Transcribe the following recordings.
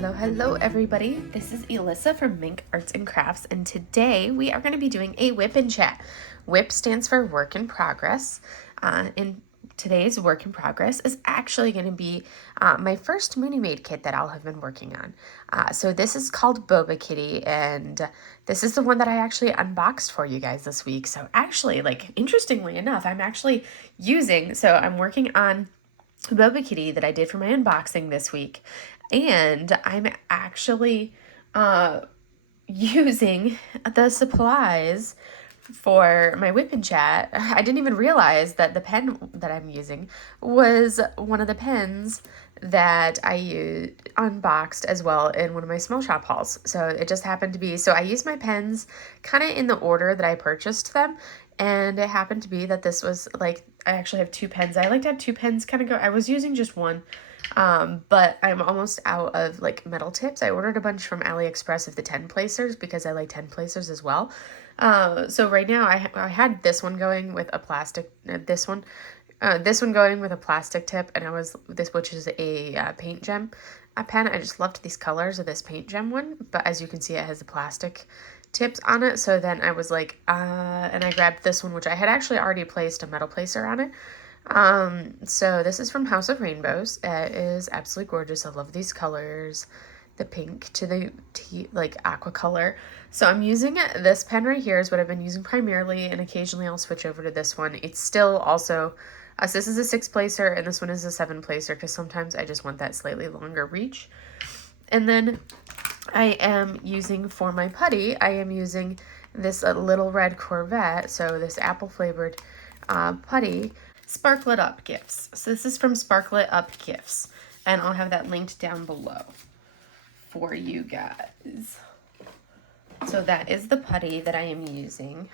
Hello everybody. This is Elissa from Mink Arts and Crafts, and today we are going to be doing a WIP Chat. WIP stands for Work in Progress. And today's Work in Progress is actually going to be my first Munimade kit that I'll have been working on. So this is called Boba Kitty, and this is the one that I actually unboxed for you guys this week. So actually, interestingly enough, I'm working on Boba Kitty that I did for my unboxing this week, and I'm actually using the supplies for my WIP Chat. I didn't even realize that the pen that I'm using was one of the pens that I unboxed as well in one of my small shop hauls. So it just happened to be, so I used my pens kind of in the order that I purchased them. And it happened to be that this was I actually have two pens. I like to have two pens kind of go. I was using just one, but I'm almost out of metal tips. I ordered a bunch from AliExpress of the 10 placers because I like 10 placers as well. So right now I had this one going with a plastic, this one going with a plastic tip, and which is a paint gem pen. I just loved these colors of this paint gem one, but as you can see, it has the plastic tips on it. So then I was and I grabbed this one, which I had actually already placed a metal placer on it. So this is from House of Rainbows. It is absolutely gorgeous. I love these colors, the pink to the aqua color. So I'm using this pen right here is what I've been using primarily, and occasionally I'll switch over to this one. It's still also, so this is a 6 placer and this one is a 7 placer because sometimes I just want that slightly longer reach. And then I am using, for my putty, I am using this little red Corvette, so this apple flavored putty, Sparklet Up Gifts. So this is from Sparklet Up Gifts, and I'll have that linked down below for you guys. So that is the putty that I am using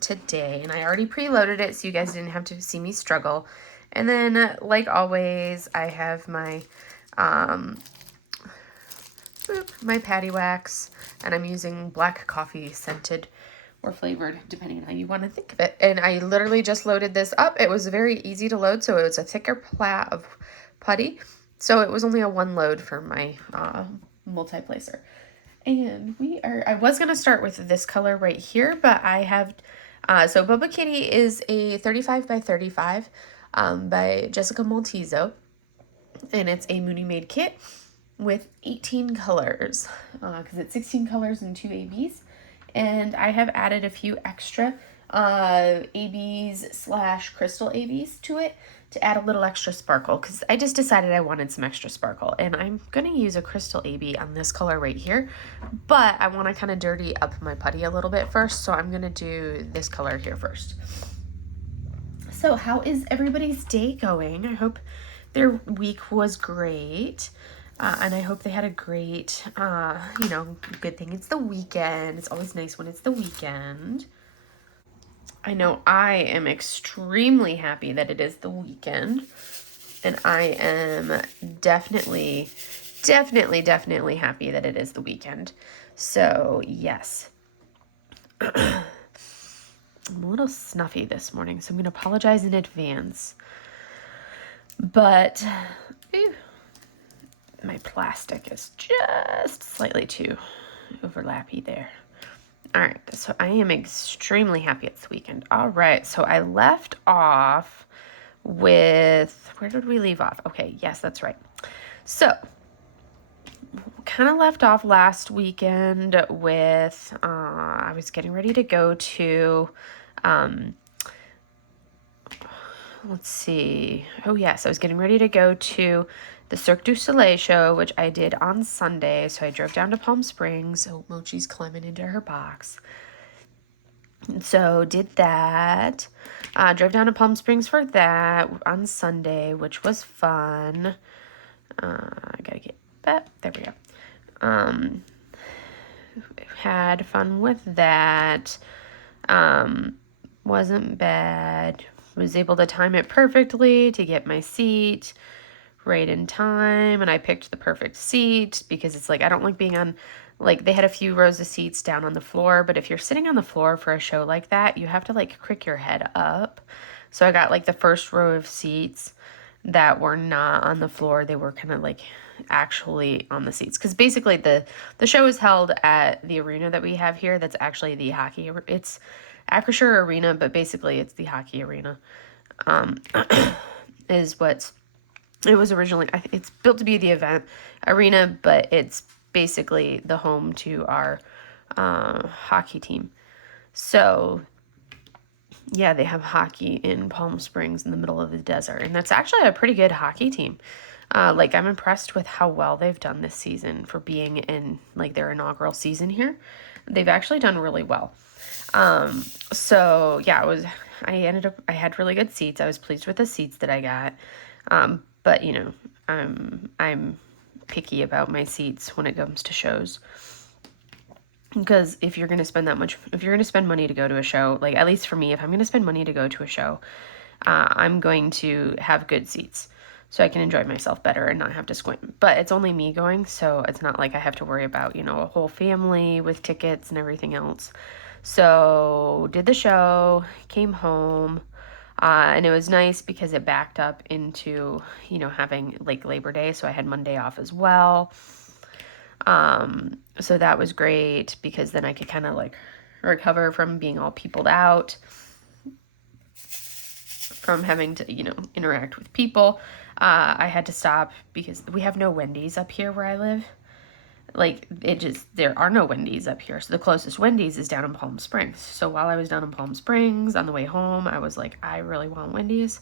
today, and I already preloaded it so you guys didn't have to see me struggle. And then, like always, I have my my patty wax, and I'm using black coffee scented or flavored, depending on how you want to think of it. And I literally just loaded this up. It was very easy to load, so it was a thicker plat of putty, so it was only a one load for my multi-placer. And I was going to start with this color right here, but I have, so Boba Kitty is a 35 by 35 by Jessica Maltezo, and it's a Munimade kit with 18 colors, because it's 16 colors and 2 ABs. And I have added a few extra ABs / crystal ABs to it to add a little extra sparkle, because I just decided I wanted some extra sparkle. And I'm going to use a crystal AB on this color right here, but I want to kind of dirty up my putty a little bit first, so I'm going to do this color here first. So how is everybody's day going? I hope their week was great. And I hope they had a great, good thing. It's the weekend. It's always nice when it's the weekend. I know I am extremely happy that it is the weekend. And I am definitely happy that it is the weekend. So, yes. I'm a little snuffy this morning, so I'm going to apologize in advance. But my plastic is just slightly too overlappy there. All right, so I am extremely happy it's the weekend. All right, so I left off with, where did we leave off? Okay, yes, that's right. So, kind of left off last weekend with, I was getting ready to go to, let's see. Oh, yes, I was getting ready to go to the Cirque du Soleil show, which I did on Sunday. So I drove down to Palm Springs. Oh, Mochi's climbing into her box. So did that. Drove down to Palm Springs for that on Sunday, which was fun. I gotta get that. There we go. Had fun with that. Wasn't bad. Was able to time it perfectly to get my seat right in time, and I picked the perfect seat because it's I don't like being on, they had a few rows of seats down on the floor, but if you're sitting on the floor for a show like that, you have to crick your head up. So I got the first row of seats that were not on the floor. They were kind of actually on the seats. Because basically the show is held at the arena that we have here. That's actually the hockey. It's Acrisure Arena, but basically it's the hockey arena. Is what it was originally. It's built to be the event arena, but it's basically the home to our hockey team. So yeah, they have hockey in Palm Springs in the middle of the desert, and that's actually a pretty good hockey team. Like, I'm impressed with how well they've done this season for being in, like, their inaugural season here. They've actually done really well. So, yeah, I had really good seats. I was pleased with the seats that I got. But, you know, I'm picky about my seats when it comes to shows. Because if you're going to spend money to go to a show, like, at least for me, if I'm going to spend money to go to a show, I'm going to have good seats so I can enjoy myself better and not have to squint. But it's only me going, so it's not like I have to worry about, you know, a whole family with tickets and everything else. So did the show, came home, and it was nice because it backed up into, you know, having like Labor Day, so I had Monday off as well. So that was great because then I could kind of like recover from being all peopled out, from having to, you know, interact with people. I had to stop because we have no Wendy's up here where I live. Like, there are no Wendy's up here. So the closest Wendy's is down in Palm Springs. So while I was down in Palm Springs on the way home, I was like, I really want Wendy's.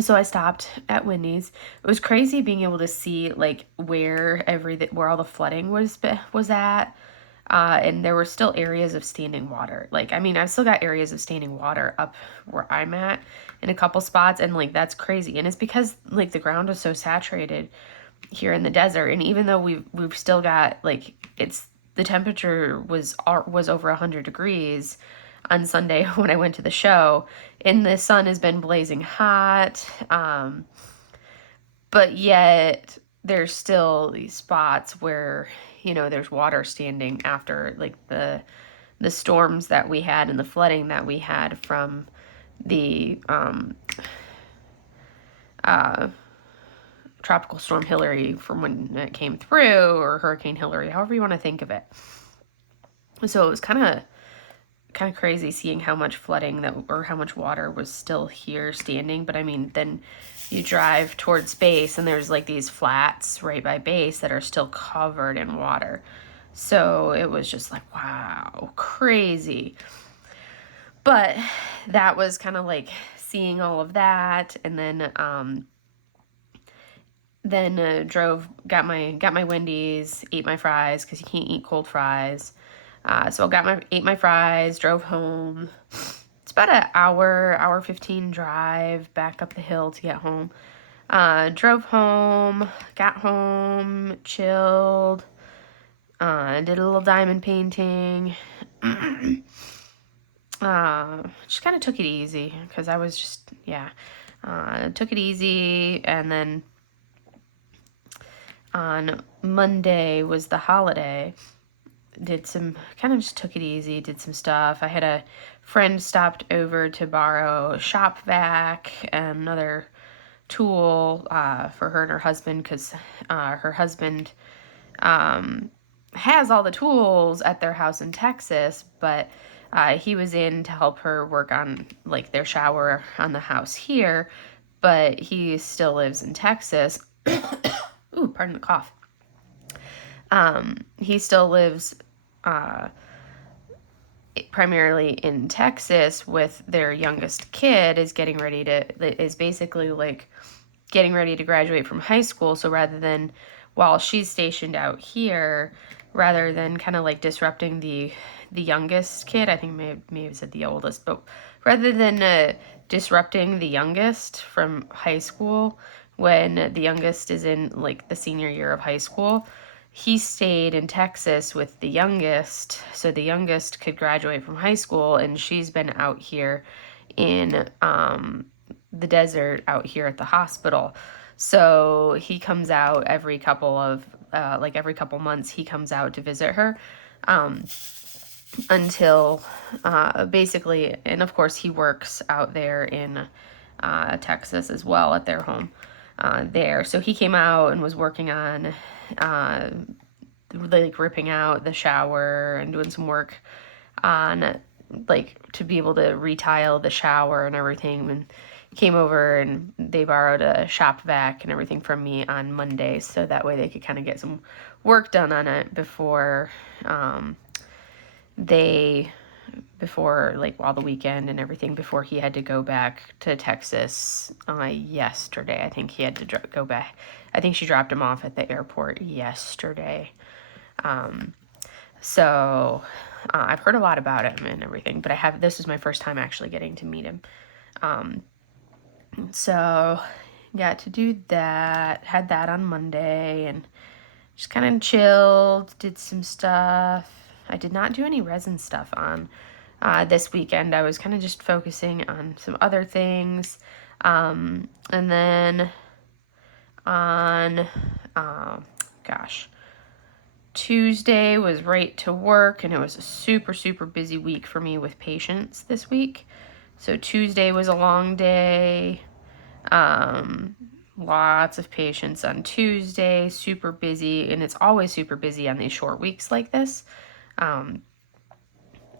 So I stopped at Wendy's. It was crazy being able to see like where all the flooding was at. And there were still areas of standing water. Like, I mean, I've still got areas of standing water up where I'm at in a couple spots. And, like, that's crazy. And it's because, like, the ground is so saturated here in the desert. And even though we've still got, like, the temperature was over 100 degrees on Sunday when I went to the show. And the sun has been blazing hot. But yet there's still these spots where, you know, there's water standing after like the storms that we had and the flooding that we had from the Tropical Storm Hillary, from when it came through, or Hurricane Hillary, however you want to think of it. So it was kind of crazy seeing how much flooding or how much water was still here standing. But I mean, then you drive towards base and there's like these flats right by base that are still covered in water. So it was just like, wow, crazy. But that was kind of like seeing all of that. And then got my Wendy's, ate my fries because you can't eat cold fries. So ate my fries, drove home. It's about an hour 15 drive back up the hill to get home. Drove home, got home, chilled, did a little diamond painting. Just kind of took it easy because I was just, took it easy. And then on Monday was the holiday. Just took it easy, did some stuff. I had a friend stopped over to borrow a shop vac and another tool for her and her husband, because her husband has all the tools at their house in Texas, but he was in to help her work on like their shower on the house here, but he still lives in Texas. Ooh, pardon the cough. He still lives primarily in Texas with their youngest kid is basically like getting ready to graduate from high school. So rather than, while she's stationed out here, rather than kind of like disrupting the youngest kid, I think may have said the oldest, but rather than disrupting the youngest from high school when the youngest is in like the senior year of high school, he stayed in Texas with the youngest, so the youngest could graduate from high school, and she's been out here in the desert out here at the hospital. So he comes out every couple months, he comes out to visit her until basically, and of course he works out there in Texas as well at their home. there. So he came out and was working on like ripping out the shower and doing some work on like to be able to retile the shower and everything, and came over and they borrowed a shop vac and everything from me on Monday, so that way they could kind of get some work done on it before before like while the weekend and everything, before he had to go back to Texas yesterday. I think he had to go back. I think she dropped him off at the airport yesterday. So I've heard a lot about him and everything, but this is my first time actually getting to meet him. So got to do that, had that on Monday, and just kind of chilled, did some stuff. I did not do any resin stuff on this weekend. I was kind of just focusing on some other things. And then on, Tuesday was right to work, and it was a super, super busy week for me with patients this week. So Tuesday was a long day. Lots of patients on Tuesday, super busy, and it's always super busy on these short weeks like this.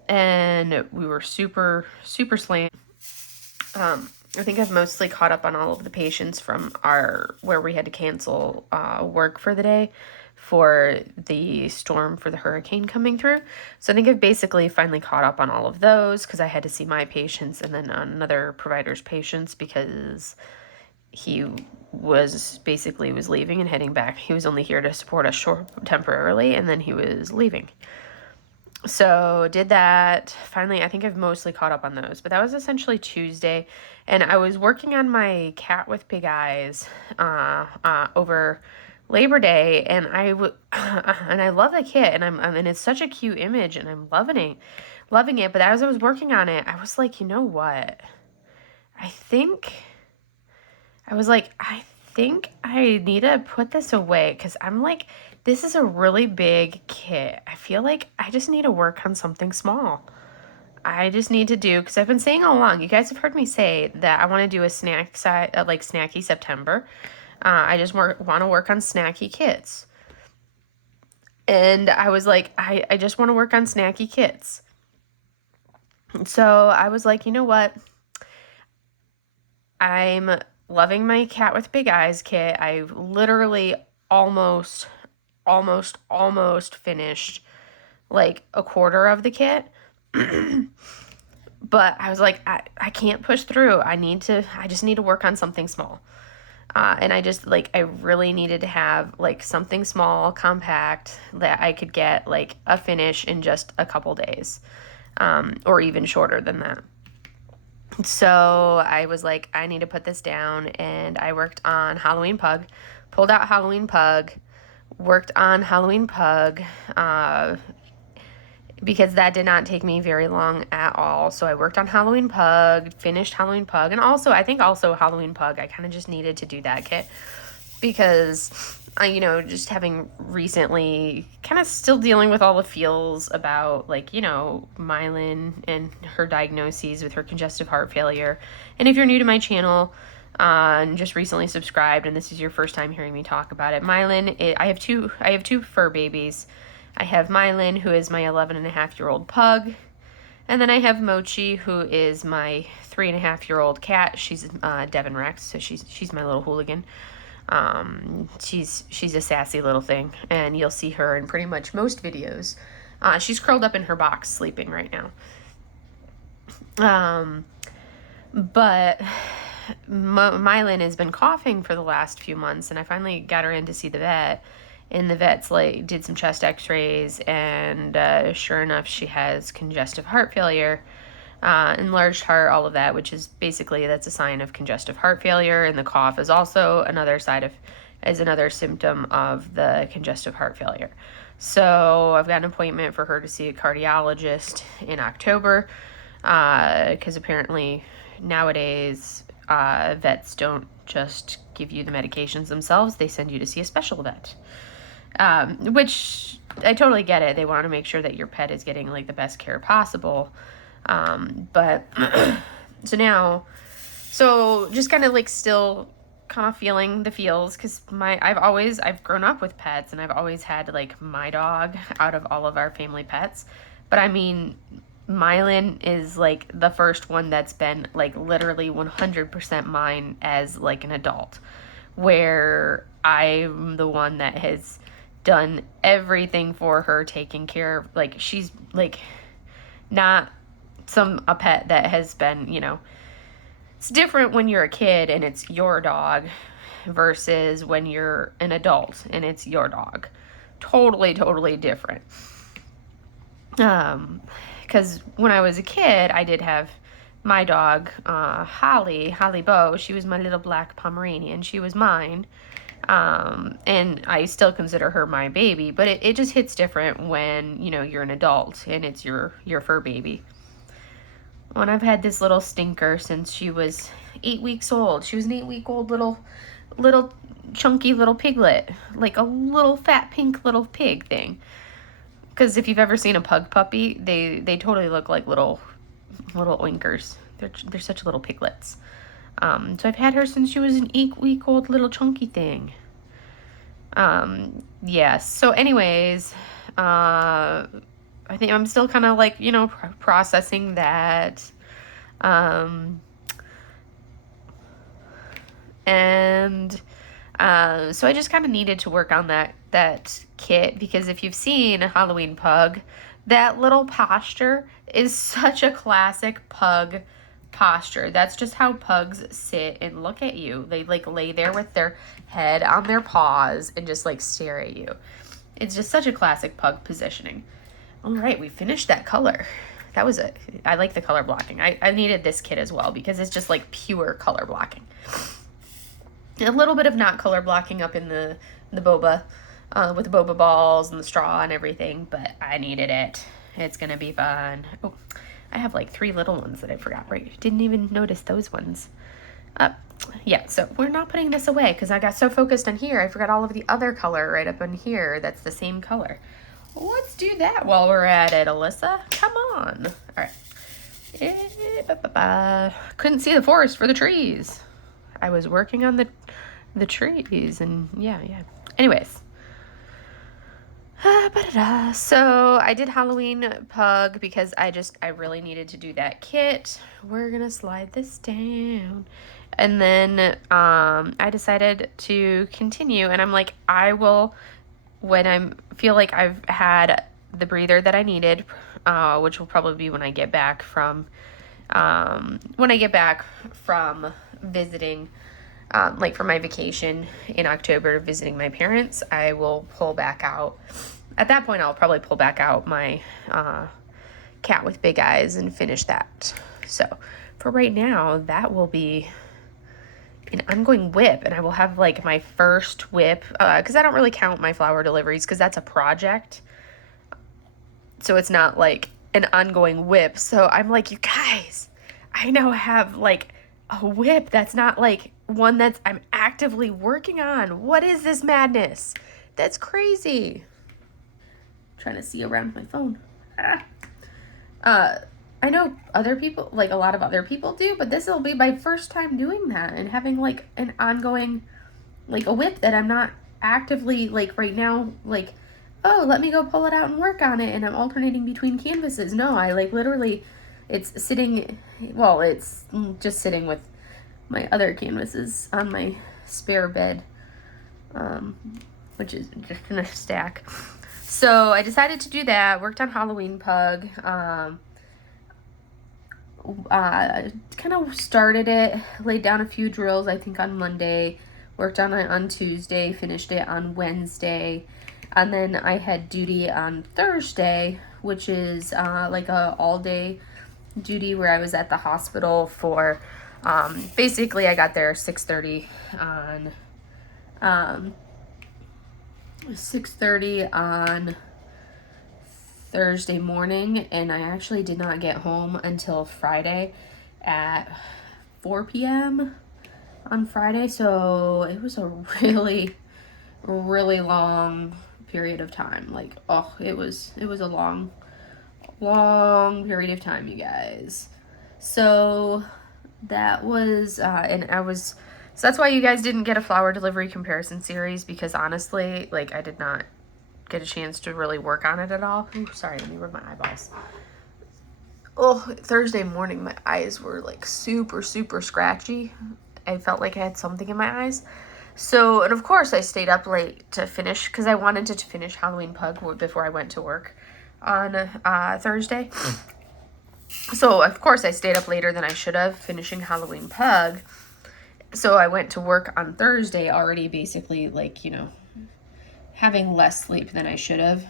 And we were super, super slammed. I think I've mostly caught up on all of the patients from where we had to cancel work for the day for the storm for the hurricane coming through. So I think I've basically finally caught up on all of those, because I had to see my patients and then another provider's patients, because he was leaving and heading back. He was only here to support us temporarily, and then he was leaving. So did that. Finally, I think I've mostly caught up on those, but that was essentially Tuesday. And I was working on my cat with big eyes over Labor Day, and I love the kit, and it's such a cute image, and I'm loving it. But as I was working on it, I was like, you know what? I think I need to put this away, because I'm like, this is a really big kit. I feel like I just need to work on something small. I just need to do, because I've been saying all along, you guys have heard me say that I want to do a Snacky September. I just want to work on snacky kits. And I was like, I just want to work on snacky kits. So I was like, you know what? I'm loving my cat with big eyes kit. I literally almost finished like a quarter of the kit. But I was like, I can't push through. I just need to work on something small. And I really needed to have like something small, compact, that I could get like a finish in just a couple days, or even shorter than that. So I was like, I need to put this down, and I worked on Halloween Pug, pulled out Halloween Pug, worked on Halloween Pug, because that did not take me very long at all. So I worked on Halloween Pug, finished Halloween Pug, and I think Halloween Pug, I kind of just needed to do that kit, because just having recently kind of still dealing with all the feels about Mylan and her diagnoses with her congestive heart failure. And if you're new to my channel and just recently subscribed, and this is your first time hearing me talk about it, Mylan, I have two fur babies. I have Mylan, who is my 11-and-a-half-year-old pug, and then I have Mochi, who is my 3-and-a-half-year-old cat. She's Devon Rex, so she's my little hooligan. She's a sassy little thing, and you'll see her in pretty much most videos. She's curled up in her box sleeping right now. But Mylan has been coughing for the last few months, and I finally got her in to see the vet. And the vets did some chest x-rays, and sure enough, she has congestive heart failure, enlarged heart, all of that, which is basically, that's a sign of congestive heart failure. And the cough is also another symptom of the congestive heart failure. So I've got an appointment for her to see a cardiologist in October, because apparently nowadays vets don't just give you the medications themselves. They send you to see a special vet. Which I totally get it. They want to make sure that your pet is getting the best care possible. But so just kind of still kind of feeling the feels because I've grown up with pets and I've always had like my dog out of all of our family pets. But I mean, Mylan is like the first one that's been like literally 100% mine as like an adult, where I'm the one that has done everything for her, taking care of, like, she's like not a pet that has been, you know, it's different when you're a kid and it's your dog versus when you're an adult and it's your dog. Totally different. Because when I was a kid, I did have my dog, Holly Bow. She was my little black Pomeranian. She was mine. And I still consider her my baby, but it just hits different when, you know, you're an adult and it's your fur baby. When I've had this little stinker since she was 8 weeks old. She was an 8-week-old little chunky little piglet, like a little fat pink little pig thing. Because if you've ever seen a pug puppy, they totally look like little oinkers. They're such little piglets. So I've had her since she was an 8-week-old little chunky thing. Yes. So anyways, I think I'm still kind of like, you know, processing that. So I just kind of needed to work on that kit, because if you've seen a Halloween pug, that little posture is such a classic pug posture. That's just how pugs sit and look at you. They like lay there with their head on their paws and just like stare at you. It's just such a classic pug positioning. All right, we finished that color. That was it. I like the color blocking. I needed this kit as well because it's just like pure color blocking. A little bit of not color blocking up in the boba, with the boba balls and the straw and everything, but I needed it. It's gonna be fun. Oh, I have like 3 little ones that I forgot, right? Didn't even notice those ones. Yeah, so we're not putting this away because I got so focused on here, I forgot all of the other color right up in here that's the same color. Let's do that while we're at it, Alyssa. Come on. All right. Couldn't see the forest for the trees. I was working on the trees, and yeah. Anyways. So I did Halloween pug because I really needed to do that kit. We're gonna slide this down. And then I decided to continue, and I'm like, I will, when I feel like I've had the breather that I needed, which will probably be when I get back from visiting, like for my vacation in October, visiting my parents, I will pull back out. At that point, I'll probably pull back out my cat with big eyes and finish that. So for right now, that will be an ongoing WIP, and I will have like my first WIP, because I don't really count my flower deliveries because that's a project. So it's not like an ongoing WIP. So I'm like, you guys, I now have like a WIP that's not like one that's I'm actively working on. What is this madness? That's crazy. Trying to see around my phone. I know other people, like a lot of other people do, but this will be my first time doing that and having like an ongoing, like a WIP that I'm not actively like right now, like, oh, let me go pull it out and work on it, and I'm alternating between canvases. No, I like literally, it's sitting, well, it's just sitting with my other canvases on my spare bed, which is just in a stack. So I decided to do that, worked on Halloween pug, kind of started it, laid down a few drills, I think on Monday, worked on it on Tuesday, finished it on Wednesday, and then I had duty on Thursday, which is like a all-day duty where I was at the hospital for, basically I got there 6:30 on Thursday morning, and I actually did not get home until Friday at 4 p.m. on Friday, so it was a really long period of time. Like, oh, it was a long period of time, you guys. So that was, and I was So that's why you guys didn't get a flower delivery comparison series, because honestly, like, I did not get a chance to really work on it at all. Ooh, sorry, let me rub my eyeballs. Oh, Thursday morning, my eyes were like super, super scratchy. I felt like I had something in my eyes. So, and of course I stayed up late to finish, because I wanted to finish Halloween Pug before I went to work on Thursday. So, of course, I stayed up later than I should have, finishing Halloween Pug. So I went to work on Thursday already basically, like, you know, having less sleep than I should have,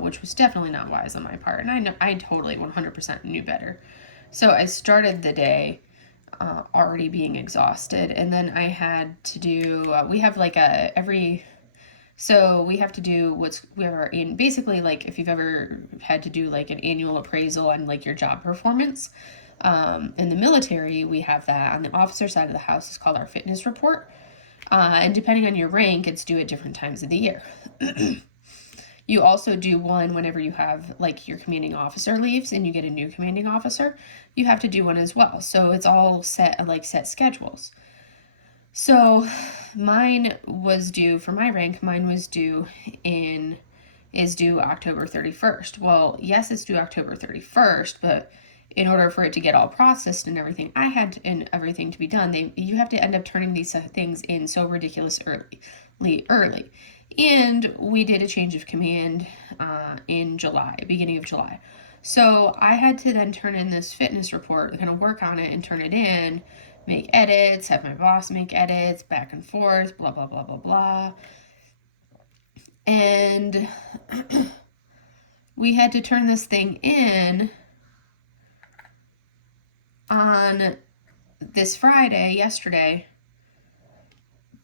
which was definitely not wise on my part. And I totally 100% knew better. So I started the day already being exhausted. And then I had to do, we have like so we have to do basically, like, if you've ever had to do like an annual appraisal on like your job performance. In the military, we have that. On the officer side of the house, it's called our fitness report. And depending on your rank, it's due at different times of the year. You also do one whenever you have, like, your commanding officer leaves and you get a new commanding officer. You have to do one as well. So it's all set schedules. So mine was due, for my rank, is due October 31st. Well, yes, it's due October 31st, but in order for it to get all processed and everything, everything to be done, you have to end up turning these things in so ridiculously early. And we did a change of command in July, beginning of July. So I had to then turn in this fitness report, kind of work on it and turn it in, make edits, have my boss make edits, back and forth, blah, blah, blah, blah, blah. And we had to turn this thing in on this Friday, yesterday,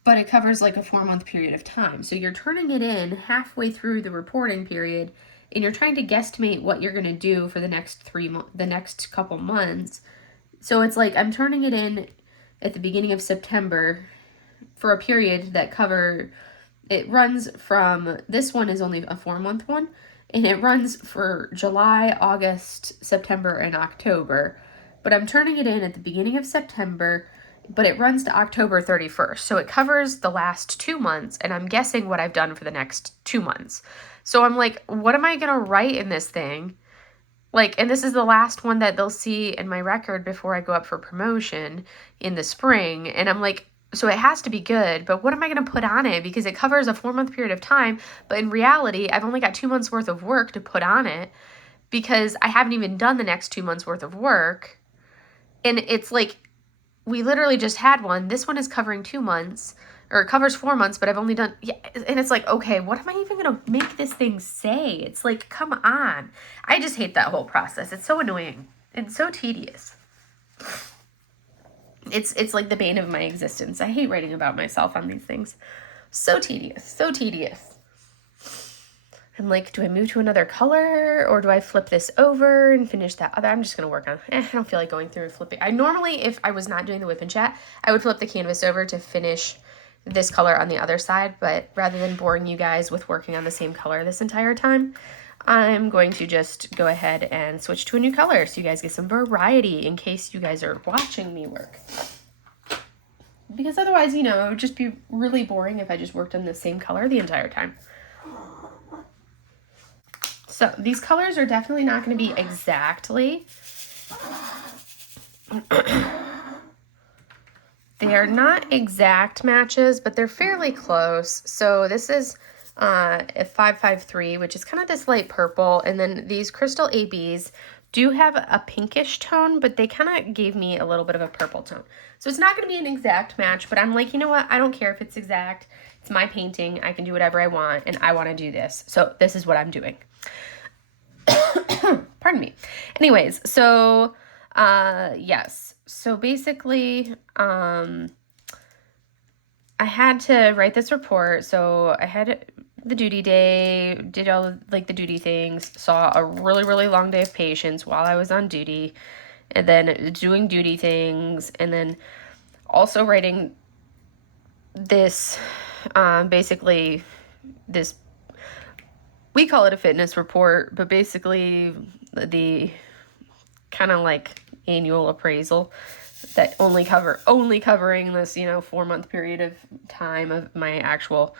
but it covers like a 4-month period of time. So you're turning it in halfway through the reporting period, and you're trying to guesstimate what you're going to do for the next couple months. So it's like I'm turning it in at the beginning of September for a period that it runs from, this one is only a 4-month one, and it runs for July, August, September, and October. But I'm turning it in at the beginning of September, but it runs to October 31st. So it covers the last 2 months, and I'm guessing what I've done for the next 2 months. So I'm like, what am I going to write in this thing? Like, and this is the last one that they'll see in my record before I go up for promotion in the spring. And I'm like, so it has to be good, but what am I going to put on it? Because it covers a 4-month period of time. But in reality, I've only got 2 months worth of work to put on it, because I haven't even done the next 2 months worth of work. And it's like, we literally just had one. This one is covering 2 months, or it covers 4 months, but I've only done, yeah. And it's like, okay, what am I even going to make this thing say? It's like, come on. I just hate that whole process. It's so annoying. It's so tedious. It's like the bane of my existence. I hate writing about myself on these things. So tedious, so tedious. I'm like, do I move to another color, or do I flip this over and finish that other? I'm just going to work on, I don't feel like going through and flipping. I normally, if I was not doing the WIP Chat, I would flip the canvas over to finish this color on the other side, but rather than boring you guys with working on the same color this entire time, I'm going to just go ahead and switch to a new color so you guys get some variety in case you guys are watching me work. Because otherwise, you know, it would just be really boring if I just worked on the same color the entire time. So these colors are definitely not going to be exactly, they are not exact matches, but they're fairly close. So this is a 553, which is kind of this light purple. And then these Crystal ABs do have a pinkish tone, but they kind of gave me a little bit of a purple tone. So it's not going to be an exact match, but I'm like, you know what? I don't care if it's exact. It's my painting. I can do whatever I want, and I want to do this. So this is what I'm doing. Pardon me. Anyways, so yes. So basically, I had to write this report. So I had the duty day, did all like the duty things, saw a really, really long day of patients while I was on duty, and then doing duty things, and then also writing this, basically this, we call it a fitness report, but basically the kind of like annual appraisal that only covering this, 4-month period of time of my actual,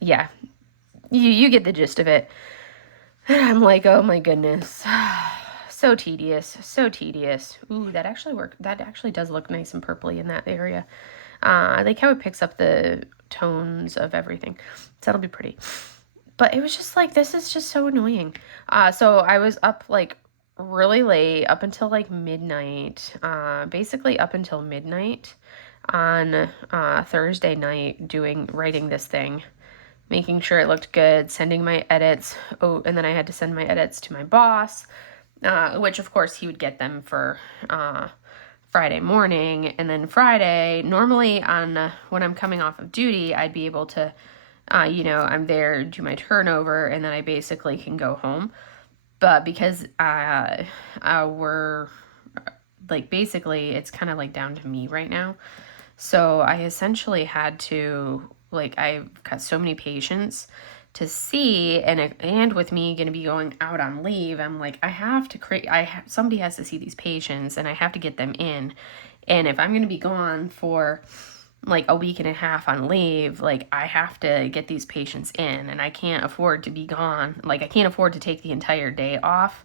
yeah, you get the gist of it. And I'm like, oh my goodness, so tedious, so tedious. Ooh, that actually worked. That actually does look nice and purpley in that area. I like how it picks up the tones of everything, so that'll be pretty. But it was just like, this is just so annoying. So I was up like really late, up until like midnight, basically up until midnight on Thursday night, writing this thing, making sure it looked good, sending my edits. Oh, and then I had to send my edits to my boss, which of course he would get them for Friday morning. And then Friday, normally on when I'm coming off of duty, I'd be able to, I'm there, do my turnover, and then I basically can go home. But because we're like, basically it's kind of like down to me right now. So I essentially had to, like, I've got so many patients to see, and with me going to be going out on leave, I'm like, I have to somebody has to see these patients, and I have to get them in. And if I'm going to be gone for like a week and a half on leave, like, I have to get these patients in, and I can't afford to be gone. Like, I can't afford to take the entire day off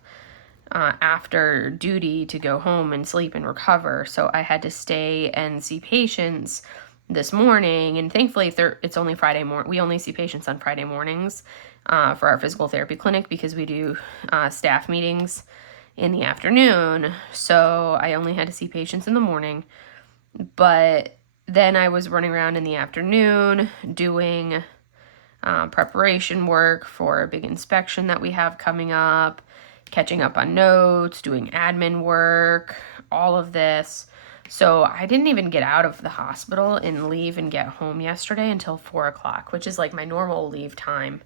after duty to go home and sleep and recover. So I had to stay and see patients this morning, and thankfully it's only Friday morning. We only see patients on Friday mornings for our physical therapy clinic, because we do staff meetings in the afternoon. So I only had to see patients in the morning, but then I was running around in the afternoon doing preparation work for a big inspection that we have coming up, catching up on notes, doing admin work, all of this. So I didn't even get out of the hospital and leave and get home yesterday until 4 o'clock, which is like my normal leave time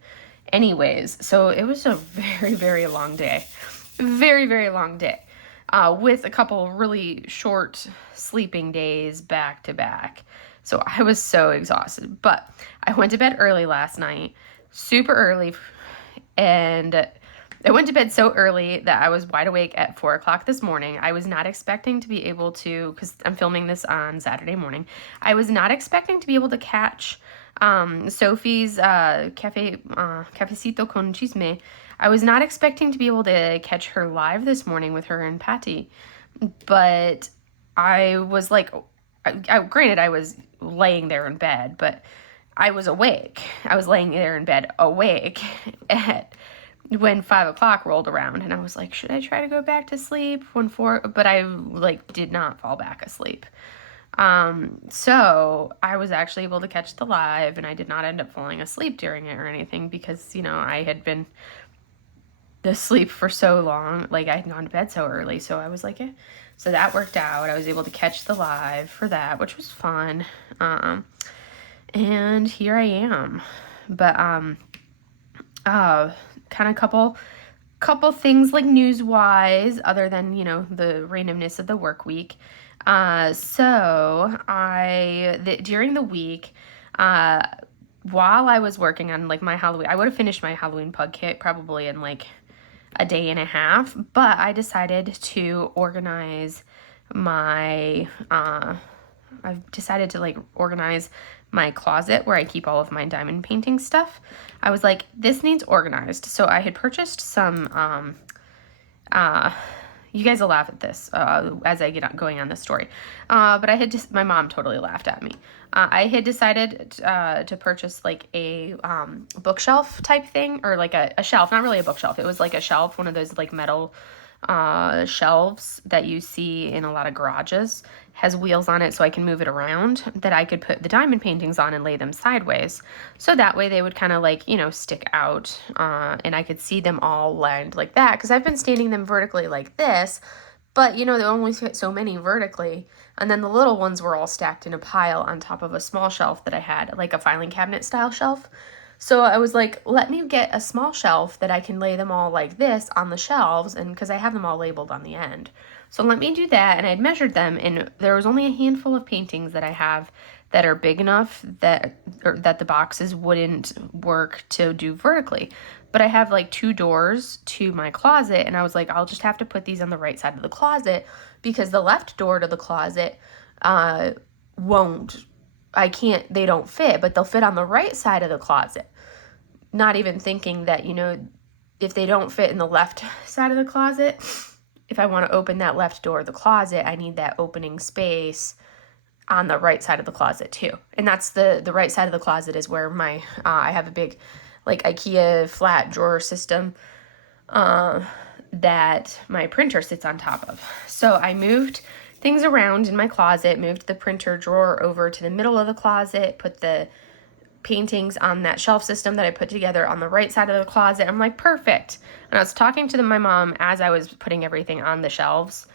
anyways. So it was a very, very long day. Very, very long day. With a couple really short sleeping days back to back. So I was so exhausted. But I went to bed early last night, super early, and I went to bed so early that I was wide awake at 4 o'clock this morning. I was not expecting to be able to, because I'm filming this on Saturday morning, I was not expecting to be able to catch Sophie's Cafecito con Chisme. I was not expecting to be able to catch her live this morning with her and Patty, but I was like, granted, I was laying there in bed, but I was awake. I was laying there in bed awake when 5 o'clock rolled around, and I was like, should I try to go back to sleep but I like did not fall back asleep. So I was actually able to catch the live, and I did not end up falling asleep during it or anything, because, I had been asleep for so long, like I had gone to bed so early. So I was like, so that worked out. I was able to catch the live for that, which was fun. And here I am. But, kind of couple things like news-wise, other than, the randomness of the work week. So during the week, while I was working on like my Halloween, I would have finished my Halloween pug kit probably in like a day and a half, but I decided to organize my, I've decided to like organize my closet where I keep all of my diamond painting stuff. I was like, this needs organized. So I had purchased some, you guys will laugh at this as I get going on this story. But I had just, my mom totally laughed at me. I had decided to purchase like a bookshelf type thing, or like a shelf, not really a bookshelf. It was like a shelf, one of those like metal shelves that you see in a lot of garages, has wheels on it so I can move it around, that I could put the diamond paintings on and lay them sideways. So that way they would kind of like, stick out and I could see them all lined like that, because I've been standing them vertically like this, but they only fit so many vertically. And then the little ones were all stacked in a pile on top of a small shelf that I had, like a filing cabinet style shelf. So I was like, let me get a small shelf that I can lay them all like this on the shelves, and because I have them all labeled on the end. So let me do that, and I'd measured them, and there was only a handful of paintings that I have that are big enough that the boxes wouldn't work to do vertically. but I have like 2 doors to my closet, and I was like, I'll just have to put these on the right side of the closet because the left door to the closet they don't fit, but they'll fit on the right side of the closet. Not even thinking that, if they don't fit in the left side of the closet, if I want to open that left door of the closet, I need that opening space on the right side of the closet too. And that's the right side of the closet is where my, I have a big like IKEA flat drawer system that my printer sits on top of. So I moved things around in my closet, moved the printer drawer over to the middle of the closet, put the paintings on that shelf system that I put together on the right side of the closet. I'm like, perfect. And I was talking to my mom as I was putting everything on the shelves.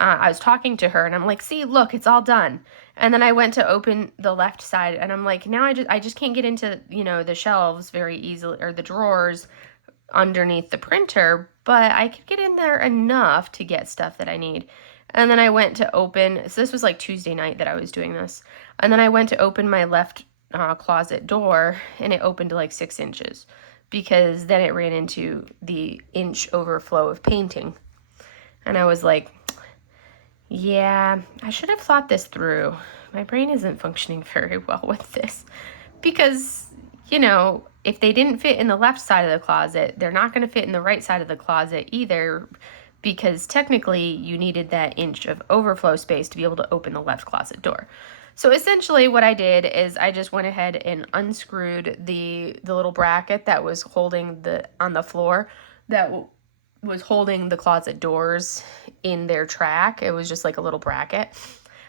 I was talking to her and I'm like, see, look, it's all done. And then I went to open the left side and I'm like, now I just can't get into, the shelves very easily, or the drawers underneath the printer, but I could get in there enough to get stuff that I need. And then I went to open, so this was like Tuesday night that I was doing this. And then I went to open my left closet door and it opened to like 6 inches because then it ran into the inch overflow of painting. And I was like, yeah, I should have thought this through. My brain isn't functioning very well with this because, if they didn't fit in the left side of the closet, they're not going to fit in the right side of the closet either, because technically you needed that inch of overflow space to be able to open the left closet door. So essentially what I did is I just went ahead and unscrewed the little bracket that was holding on the floor that was holding the closet doors in their track. It was just like a little bracket.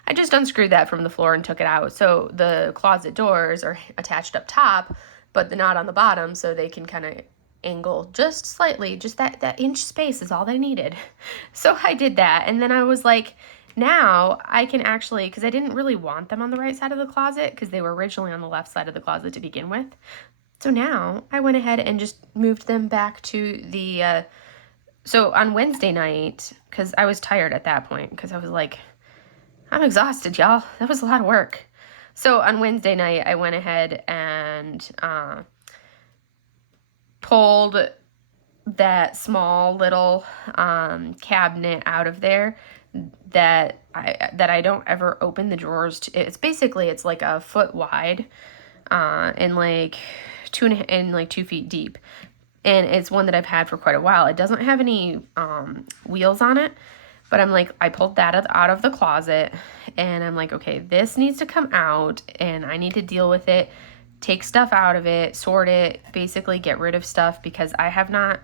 I just unscrewed that from the floor and took it out. So the closet doors are attached up top, but not on the bottom, so they can kind of angle just slightly. Just that inch space is all they needed. So I did that, and then I was like, now I can actually, because I didn't really want them on the right side of the closet because they were originally on the left side of the closet to begin with. So now I went ahead and just moved them back to the, so on Wednesday night, because I was tired at that point, because I was like, I'm exhausted, y'all. That was a lot of work. So on Wednesday night, I went ahead and pulled that small little cabinet out of there that I don't ever open the drawers to. It's like a foot wide and like 2 feet deep. And it's one that I've had for quite a while. It doesn't have any wheels on it. But I'm like, I pulled that out of the closet and I'm like, okay, this needs to come out and I need to deal with it, take stuff out of it, sort it, basically get rid of stuff because I have not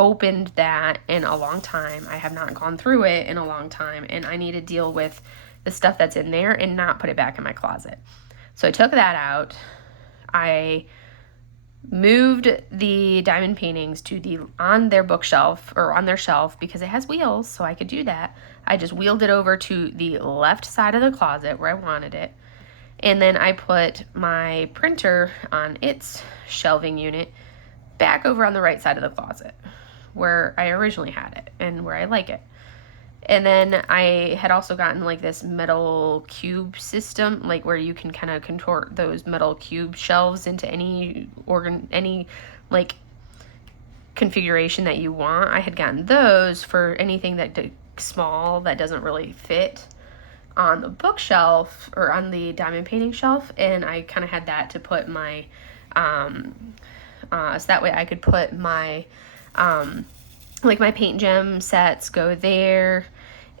opened that in a long time. I have not gone through it in a long time and I need to deal with the stuff that's in there and not put it back in my closet. So I took that out. I moved the diamond paintings on their bookshelf or on their shelf because it has wheels, so I could do that. I just wheeled it over to the left side of the closet where I wanted it. And then I put my printer on its shelving unit back over on the right side of the closet where I originally had it and where I like it. And then I had also gotten like this metal cube system, like where you can kind of contort those metal cube shelves into any like configuration that you want. I had gotten those for anything small that doesn't really fit on the bookshelf or on the diamond painting shelf. And I kind of had that to put my, so that way I could put my, like my paint gem sets go there,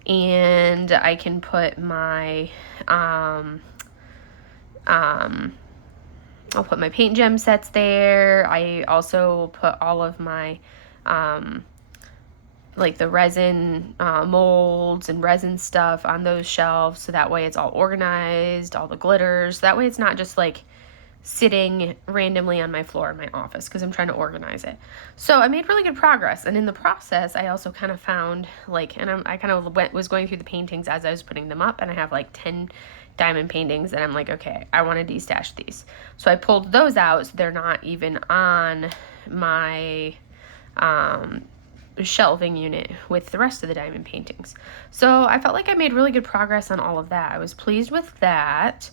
and I can put my, I'll put my paint gem sets there. I also put all of my, like the resin molds and resin stuff on those shelves, so that way it's all organized, all the glitters. That way it's not just like sitting randomly on my floor in my office because I'm trying to organize it. So I made really good progress, and in the process I also kind of found like, and I kind of was going through the paintings as I was putting them up, and I have like 10 diamond paintings, and I'm like, okay, I want to destash these. So I pulled those out so they're not even on my shelving unit with the rest of the diamond paintings. So I felt like I made really good progress on all of that. I was pleased with that.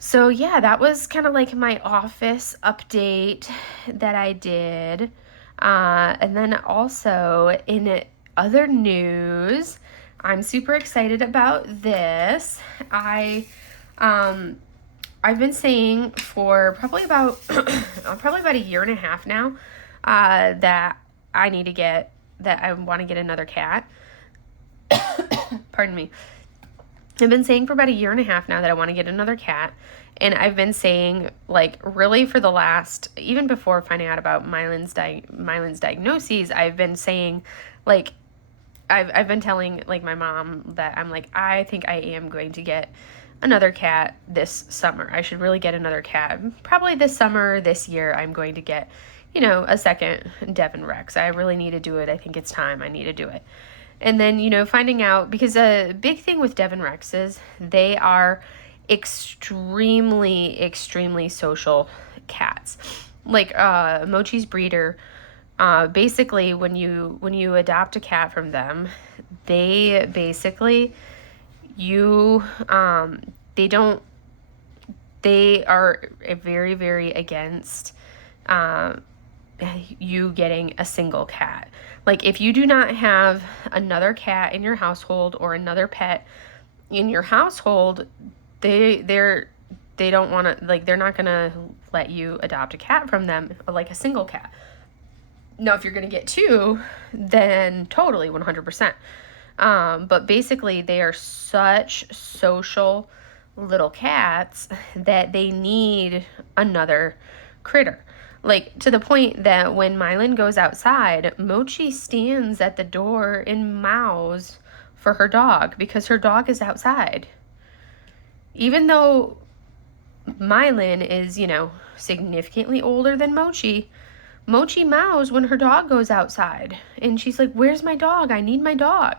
So yeah, that was kind of like my office update that I did. And then also in other news, I'm super excited about this. I've been saying for probably about a year and a half now that I want to get another cat. Pardon me. I've been saying for about a year and a half now that I want to get another cat. And I've been saying, like, really for the last, even before finding out about Mylan's diagnoses, I've been saying, like, I've been telling, like, my mom that I'm like, I think I am going to get another cat this summer. I should really get another cat. Probably this summer, this year, I'm going to get, a second Devon Rex. I really need to do it. I think it's time. I need to do it. And then, finding out, because a big thing with Devon Rexes, they are extremely, extremely social cats. Like, Mochi's breeder, basically, when you adopt a cat from them, they basically, they are very, very against, you getting a single cat. Like, if you do not have another cat in your household or another pet in your household, they don't want to, like, they're not going to let you adopt a cat from them, like a single cat. Now, if you're going to get two, then totally 100%. But basically, they are such social little cats that they need another critter. Like, to the point that when Mylan goes outside, Mochi stands at the door and meows for her dog because her dog is outside. Even though Mylan is, significantly older than Mochi, Mochi meows when her dog goes outside. And she's like, where's my dog? I need my dog.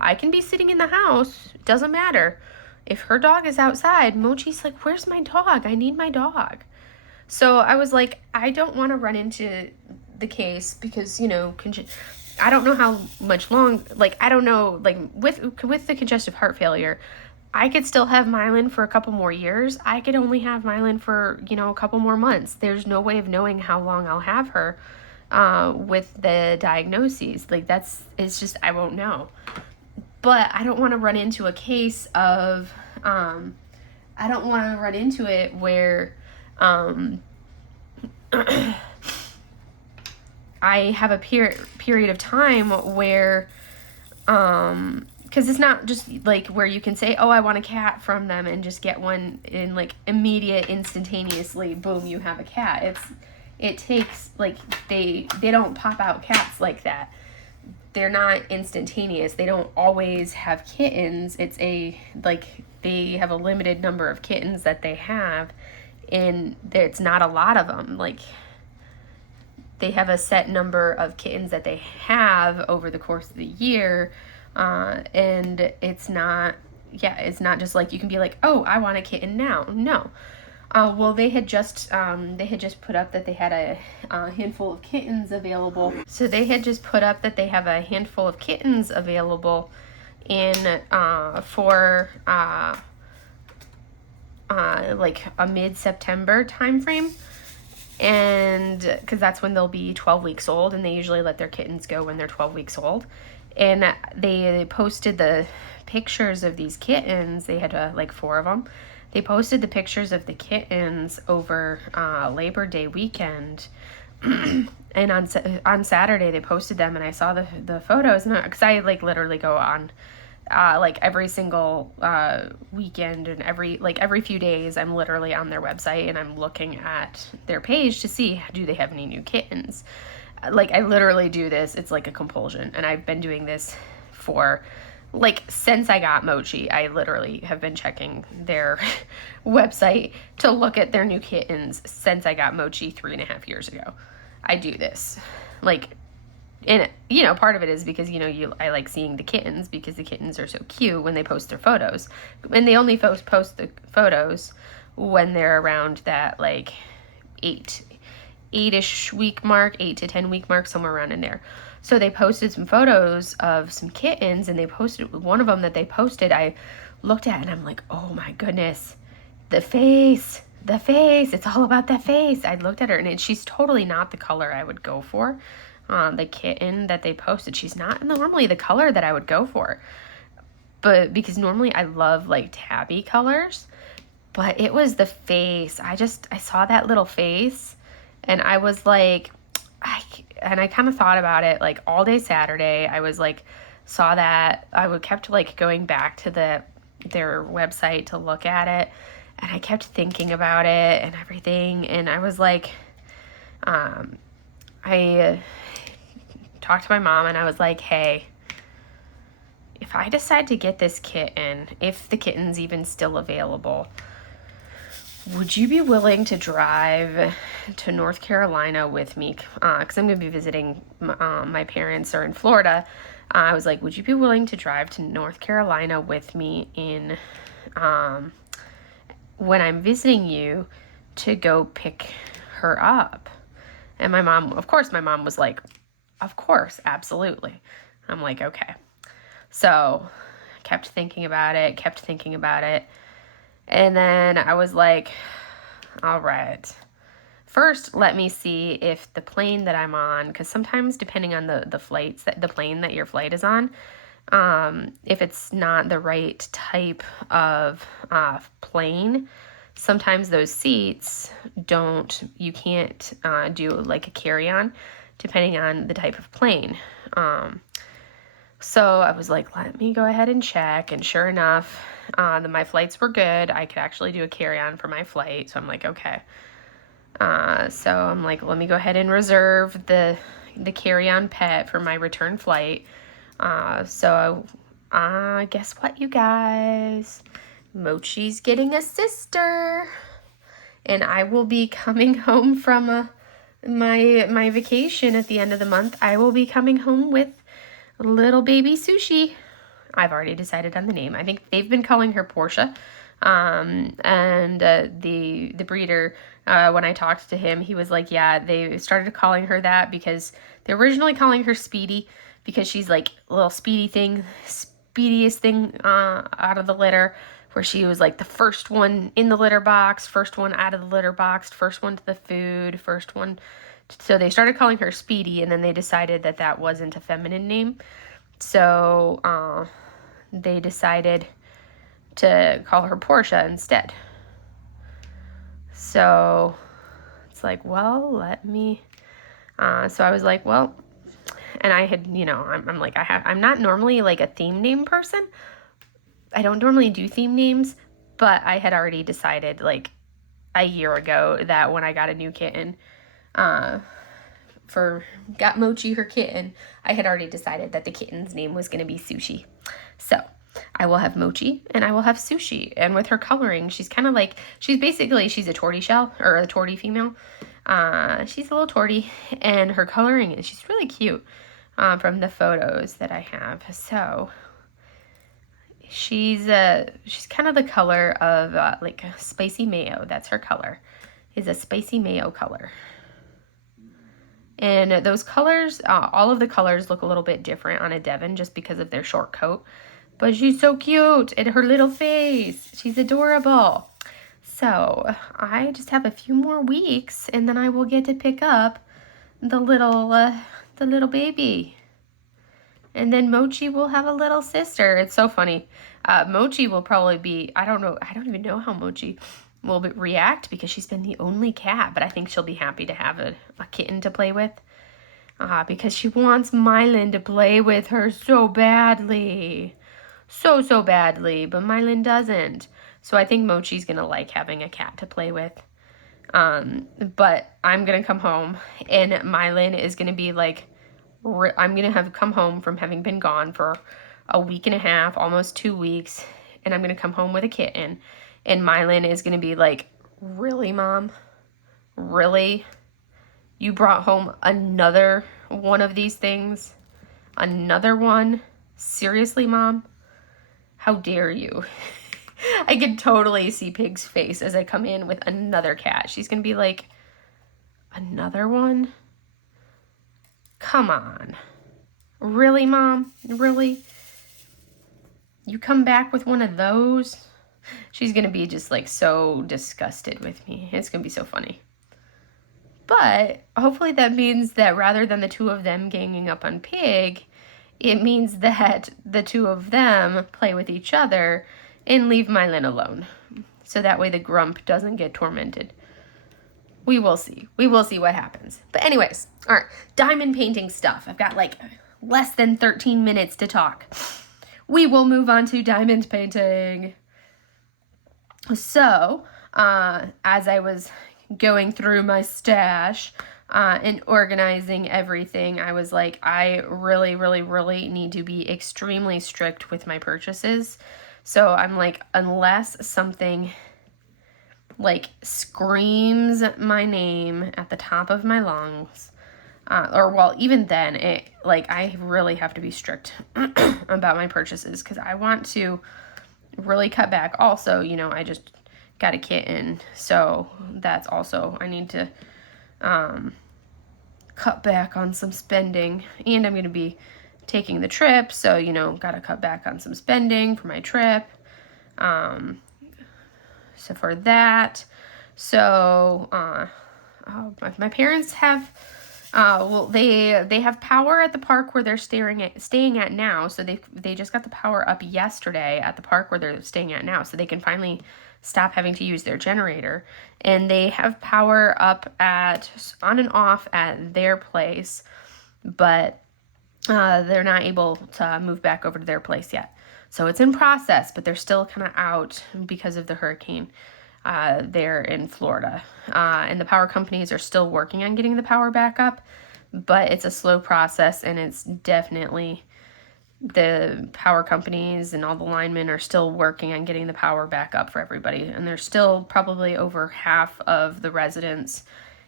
I can be sitting in the house. It doesn't matter. If her dog is outside, Mochi's like, where's my dog? I need my dog. So I was like, I don't want to run into the case because, I don't know how much I don't know, like, with the congestive heart failure, I could still have Mylan for a couple more years. I could only have Mylan for, a couple more months. There's no way of knowing how long I'll have her with the diagnoses. Like, it's just, I won't know. But I don't want to run into a case of, I don't want to run into it where I have a period of time where, because it's not just like where you can say, oh, I want a cat from them and just get one in like immediate, instantaneously, boom, you have a cat. It takes, like, they don't pop out cats like that. They're not instantaneous. They don't always have kittens. They have a limited number of kittens that they have, and it's not a lot of them. Like, they have a set number of kittens that they have over the course of the year, and it's not just like you can be like, oh, I want a kitten now. No. Well, they had just put up that they had a handful of kittens available. So they had just put up that they have a handful of kittens available for like a mid-September time frame. And because that's when they'll be 12 weeks old, and they usually let their kittens go when they're 12 weeks old. And they posted the pictures of these kittens. They had like 4 of them. They posted the pictures of the kittens over Labor Day weekend. And on Saturday they posted them, and I saw the photos, and because I like literally go on like every single weekend and every few days I'm literally on their website and I'm looking at their page to see, do they have any new kittens. Like, I literally do this. It's like a compulsion, and I've been doing this for like since I got Mochi. I literally have been checking their website to look at their new kittens since I got Mochi 3.5 years ago. I do this, like, and part of it is because I like seeing the kittens because the kittens are so cute when they post their photos, and they only post the photos when they're around that like 8-ish week mark, 8 to 10 week mark, somewhere around in there. So they posted some photos of some kittens, and they posted one of them that they posted. I looked at and I'm like, oh my goodness, the face, it's all about that face. I looked at her, and she's totally not the color I would go for. the kitten that they posted. She's not normally the color that I would go for, but because normally I love like tabby colors, but it was the face. I saw that little face and I was like, I kind of thought about it like all day Saturday. I was like, saw that. Kept like going back to their website to look at it, and I kept thinking about it and everything. And I was like, I talked to my mom and I was like, hey, if I decide to get this kitten, if the kitten's even still available, would you be willing to drive to North Carolina with me? Because I'm going to be visiting my parents are in Florida. I was like, would you be willing to drive to North Carolina with me in when I'm visiting you to go pick her up? And my mom was like, of course, absolutely. I'm like, okay. So kept thinking about it. And then I was like, all right, first let me see if the plane that I'm on, because sometimes depending on the plane that your flight is on, if it's not the right type of plane, sometimes those seats you can't do like a carry-on depending on the type of plane. So I was like, let me go ahead and check. And sure enough, my flights were good. I could actually do a carry-on for my flight. So I'm like, okay. So I'm like, let me go ahead and reserve the carry-on pet for my return flight. So guess what, you guys? Mochi's getting a sister. And I will be coming home from my vacation at the end of the month. I will be coming home with little baby Sushi. I've already decided on the name. I think they've been calling her Portia. And the breeder, when I talked to him, he was like, yeah, they started calling her that because they're originally calling her Speedy because she's like a little speediest thing out of the litter, where she was like the first one in the litter box, first one out of the litter box, first one to the food, first one. So they started calling her Speedy, and then they decided that that wasn't a feminine name. So they decided to call her Portia instead. So it's like, well, let me. So I was like, well, and I had, I'm not normally like a theme name person. I don't normally do theme names, but I had already decided like a year ago that when I got a new kitten, got Mochi her kitten, I had already decided that the kitten's name was going to be Sushi. So I will have Mochi and I will have Sushi. And with her coloring, she's kind of like, she's a tortoiseshell or a tortie female. She's a little tortie, and her coloring she's really cute from the photos that I have. So she's kind of the color of like a spicy mayo. That's her color, is a spicy mayo color. And those colors, all of the colors look a little bit different on a Devon just because of their short coat. But she's so cute, and her little face, she's adorable. So I just have a few more weeks, and then I will get to pick up the little baby. And then Mochi will have a little sister. It's so funny. Mochi will probably be, I don't even know how Mochi will react because she's been the only cat, but I think she'll be happy to have a kitten to play with because she wants Mylan to play with her so badly. So badly, but Mylan doesn't. So I think Mochi's going to like having a cat to play with. But I'm going to come home, and Mylan is going to be like, I'm going to have come home from having been gone for a week and a half, almost 2 weeks, and I'm going to come home with a kitten. And Mylan is going to be like, really, Mom? Really? You brought home another one of these things? Another one? Seriously, Mom? How dare you? I could totally see Pig's face as I come in with another cat. She's going to be like, another one? Come on. Really, Mom? Really? You come back with one of those? She's going to be just like so disgusted with me. It's going to be so funny. But hopefully that means that rather than the two of them ganging up on Pig, it means that the two of them play with each other and leave Mylin alone. So that way the grump doesn't get tormented. We will see. We will see what happens. But anyways, all right, diamond painting stuff. I've got like less than 13 minutes to talk. We will move on to diamond painting. So, as I was going through my stash and organizing everything, I was like, I really, really, really need to be extremely strict with my purchases. So I'm like, unless something like screams my name at the top of my lungs, or well, even then, it like I really have to be strict about my purchases because I want to really cut back. Also, you know, I just got a kitten, so that's also, I need to cut back on some spending, and I'm going to be taking the trip, so, you know, got to cut back on some spending for my trip. So for that, so my parents have well, they have power at the park where they're staying at now. So they just got the power up yesterday at the park where they're staying at now, so they can finally stop having to use their generator. And they have power up on and off at their place, but they're not able to move back over to their place yet. So it's in process, but they're still kind of out because of the hurricane there in Florida. And the power companies are still working on getting the power back up, but it's a slow process, and it's definitely, the power companies and all the linemen are still working on getting the power back up for everybody. And there's still probably over half of the residents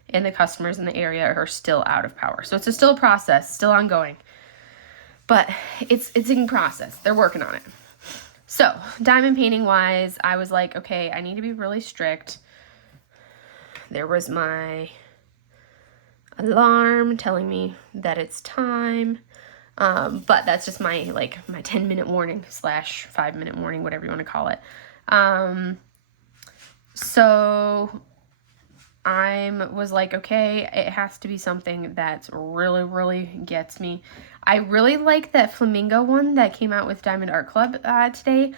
and the customers in the area are still out of power. So it's still a process, still ongoing. But it's in process. They're working on it. So, diamond painting wise, I was like, okay, I need to be really strict. There was my alarm telling me that it's time. But that's just my 10-minute warning / 5-minute warning, whatever you want to call it. So I was like, okay, it has to be something that's really, really gets me. I really like that flamingo one that came out with Diamond Art Club today,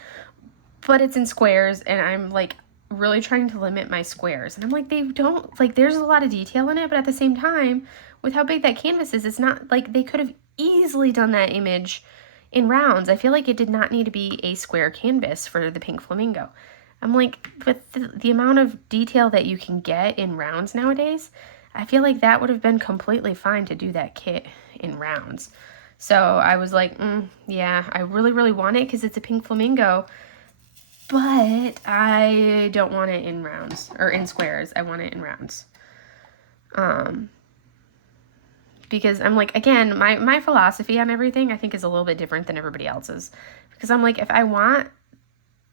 but it's in squares, and I'm like really trying to limit my squares. And I'm like, they don't, like, there's a lot of detail in it, but at the same time, with how big that canvas is, it's not like they could have easily done that image in rounds. I feel like it did not need to be a square canvas for the pink flamingo. I'm like, but the amount of detail that you can get in rounds nowadays, I feel like that would have been completely fine to do that kit in rounds. So I was like, yeah, I really, really want it because it's a pink flamingo, but I don't want it in rounds or in squares. I want it in rounds. Because I'm like, again, my philosophy on everything I think is a little bit different than everybody else's. Because I'm like, if I want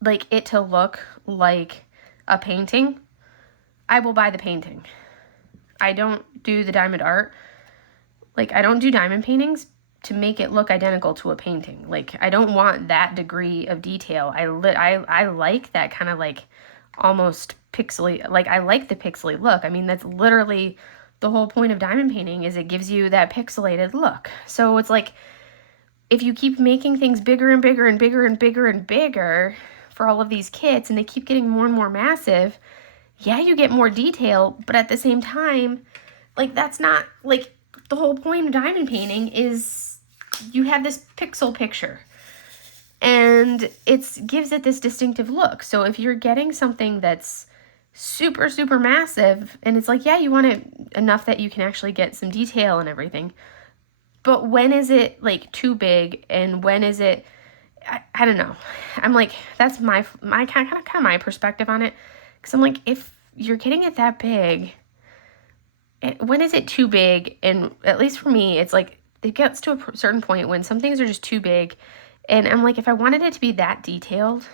like it to look like a painting, I will buy the painting. I don't do the diamond art. Like, I don't do diamond paintings to make it look identical to a painting. Like, I don't want that degree of detail. I like that kind of like almost pixely, like I like the pixely look. I mean, that's literally the whole point of diamond painting, is it gives you that pixelated look. So it's like, if you keep making things bigger and bigger and bigger and bigger and bigger for all of these kits, and they keep getting more and more massive, yeah, you get more detail, but at the same time, like, that's not, like, the whole point of diamond painting is you have this pixel picture, and it gives it this distinctive look. So if you're getting something that's super, super massive, and it's like, yeah, you want it enough that you can actually get some detail and everything, but when is it, like, too big, and when is it, I don't know. I'm like, that's my kind of my perspective on it. Because I'm like, if you're getting it that big, when is it too big? And at least for me, it's like, it gets to a certain point when some things are just too big. And I'm like, if I wanted it to be that detailed,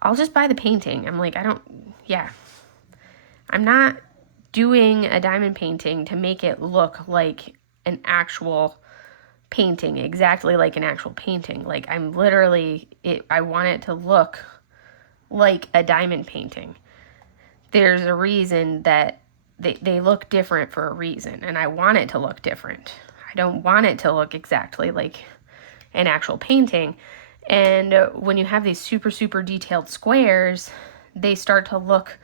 I'll just buy the painting. I'm like, I'm not doing a diamond painting to make it look like an actual painting, exactly like an actual painting. Like, I'm literally, I want it to look like a diamond painting. There's a reason that they look different for a reason, and I want it to look different. I don't want it to look exactly like an actual painting. And when you have these super, super detailed squares, they start to look,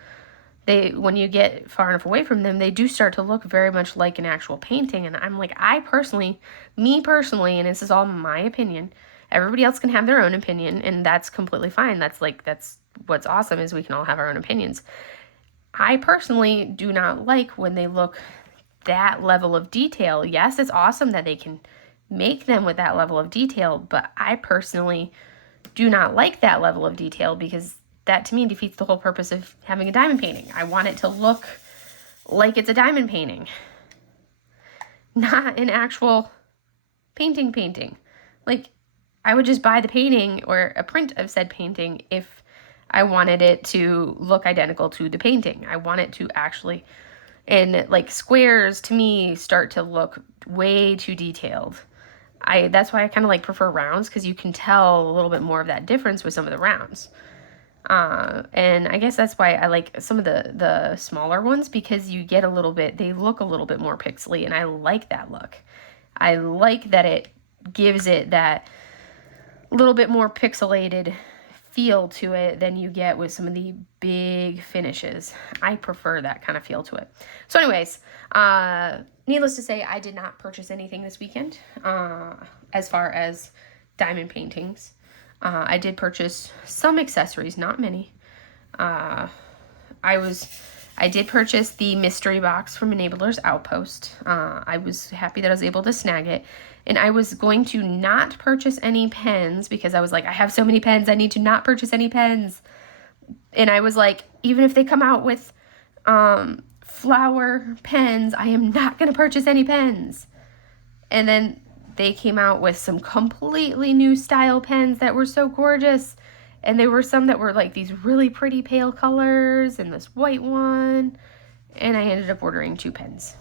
when you get far enough away from them, they do start to look very much like an actual painting. And I'm like, me personally, and this is all my opinion, everybody else can have their own opinion, and that's completely fine. That's what's awesome, is we can all have our own opinions. I personally do not like when they look that level of detail. Yes, it's awesome that they can make them with that level of detail, but I personally do not like that level of detail, because that to me defeats the whole purpose of having a diamond painting. I want it to look like it's a diamond painting, not an actual painting. Like, I would just buy the painting or a print of said painting if I wanted it to look identical to the painting. I want it to actually, and like squares to me start to look way too detailed. That's why I kind of like prefer rounds, because you can tell a little bit more of that difference with some of the rounds. And I guess that's why I like some of the smaller ones, because you get they look a little bit more pixely, and I like that look. I like that it gives it that little bit more pixelated feel to it than you get with some of the big finishes. I prefer that kind of feel to it. So anyways, needless to say, I did not purchase anything this weekend as far as diamond paintings. I did purchase some accessories, not many. I did purchase the mystery box from Enabler's Outpost. I was happy that I was able to snag it. And I was going to not purchase any pens, because I was like, I have so many pens, I need to not purchase any pens. And I was like, even if they come out with flower pens, I am not going to purchase any pens. And then they came out with some completely new style pens that were so gorgeous. And there were some that were like these really pretty pale colors and this white one. And I ended up ordering 2 pens.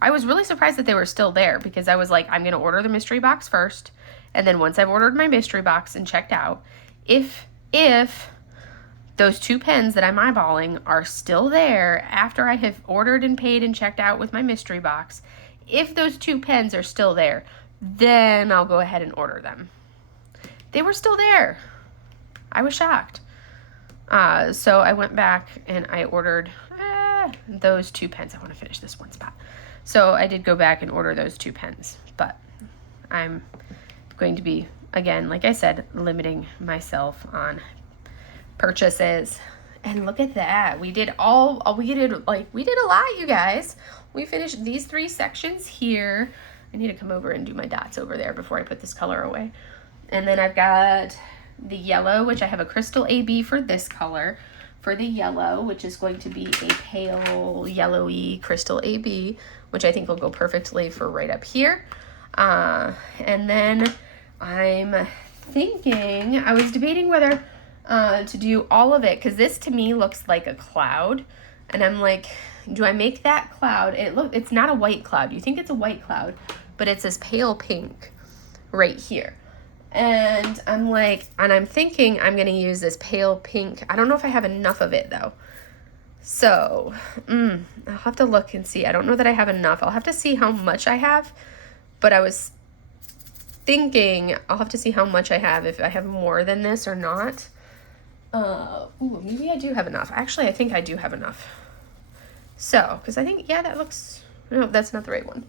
I was really surprised that they were still there, because I was like, I'm going to order the mystery box first. And then once I've ordered my mystery box and checked out, if those 2 pens that I'm eyeballing are still there after I have ordered and paid and checked out with my mystery box, if those 2 pens are still there, then I'll go ahead and order them. They were still there. I was shocked. So I went back and I ordered those 2 pens. I want to finish this one spot. So I did go back and order those 2 pens, but I'm going to be, again, like I said, limiting myself on purchases. And look at that. We did a lot, you guys. We finished these 3 sections here. I need to come over and do my dots over there before I put this color away. And then I've got the yellow, which I have a crystal AB for this color. For the yellow, which is going to be a pale yellowy crystal AB, which I think will go perfectly for right up here. And then I'm thinking, I was debating whether to do all of it, because this to me looks like a cloud. And I'm like, do I make that cloud? It's not a white cloud. You think it's a white cloud, but it's this pale pink right here. And I'm thinking I'm going to use this pale pink. I don't know if I have enough of it though. So, I'll have to look and see. I don't know that I have enough. I'll have to see how much I have. But I was thinking I'll have to see how much I have, if I have more than this or not. Maybe I do have enough. Actually, I think I do have enough. So, because I think, yeah, that looks, no, that's not the right one.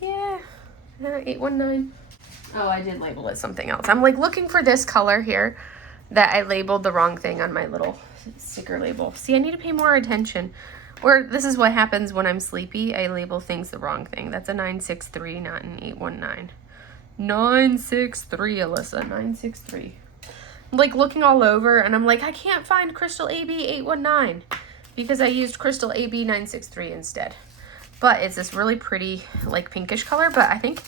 Yeah. 819. Oh, I did label it something else. I'm like looking for this color here that I labeled the wrong thing on my little sticker label. See, I need to pay more attention. Or this is what happens when I'm sleepy. I label things the wrong thing. That's a 963, not an 819. 963, Alyssa. 963. I'm like looking all over and I'm like, I can't find Crystal AB 819 because I used Crystal AB 963 instead. But it's this really pretty, like, pinkish color. But I think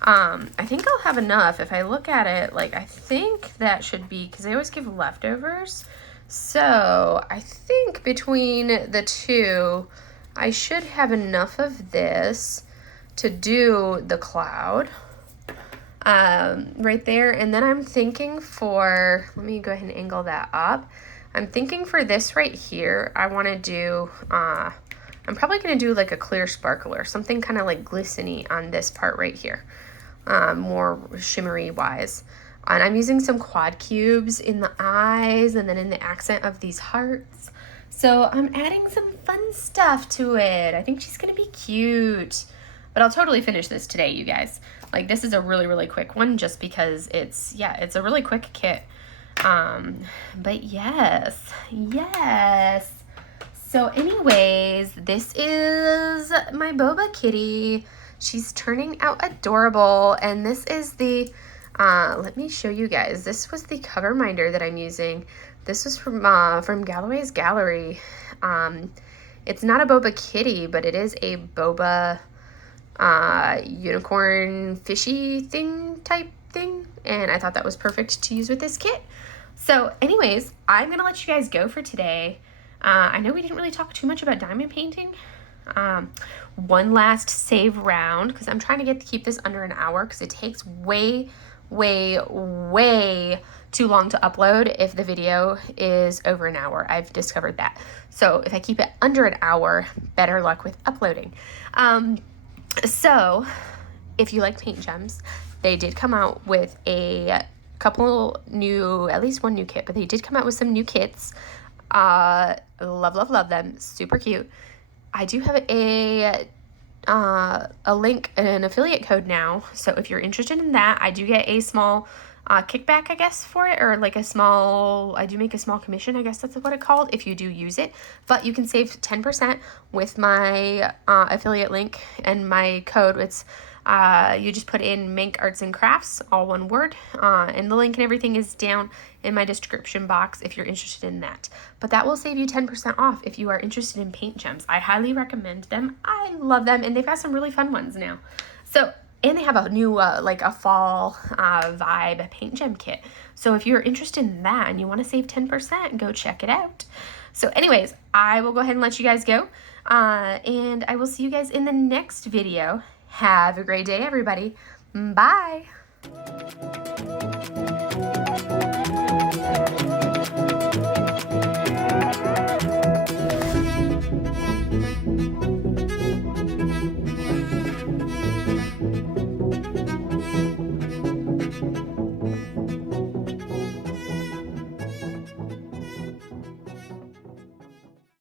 I'll have enough. If I look at it, like, I think that should be, because they always give leftovers. So I think between the two, I should have enough of this to do the cloud right there. And then I'm thinking let me go ahead and angle that up. I'm thinking for this right here, I want to do, I'm probably going to do like a clear sparkler, something kind of like glistening on this part right here, more shimmery wise. And I'm using some quad cubes in the eyes and then in the accent of these hearts. So I'm adding some fun stuff to it. I think she's going to be cute. But I'll totally finish this today, you guys. Like, this is a really, really quick one just because it's a really quick kit. But yes. So anyways, this is my Boba Kitty. She's turning out adorable. And this is the, let me show you guys. This was the cover minder that I'm using. This was from Galloway's Gallery. It's not a Boba Kitty, but it is a Boba unicorn fishy thing type thing, and I thought that was perfect to use with this kit. So anyways, I'm gonna let you guys go for today. I know we didn't really talk too much about diamond painting. One last save round, because I'm trying to keep this under an hour, because it takes way too long to upload if the video is over an hour. I've discovered that. So if I keep it under an hour, better luck with uploading. So if you like paint gems, they did come out with a couple new, at least one new kit, but they did come out with some new kits. Love them. Super cute. I do have a link, an affiliate code now. So if you're interested in that, I do get a small kickback, I guess, for it, or like I do make a small commission, I guess that's what it's called, if you do use it. But you can save 10% with my affiliate link and my code. It's you just put in Mank Arts and Crafts, all one word, and the link and everything is down in my description box if you're interested in that. But that will save you 10% off if you are interested in paint gems. I highly recommend them. I love them, and they've got some really fun ones now. So, and they have a new, like a fall vibe paint gem kit. So if you're interested in that and you want to save 10%, go check it out. So anyways, I will go ahead and let you guys go. And I will see you guys in the next video. Have a great day, everybody. Bye.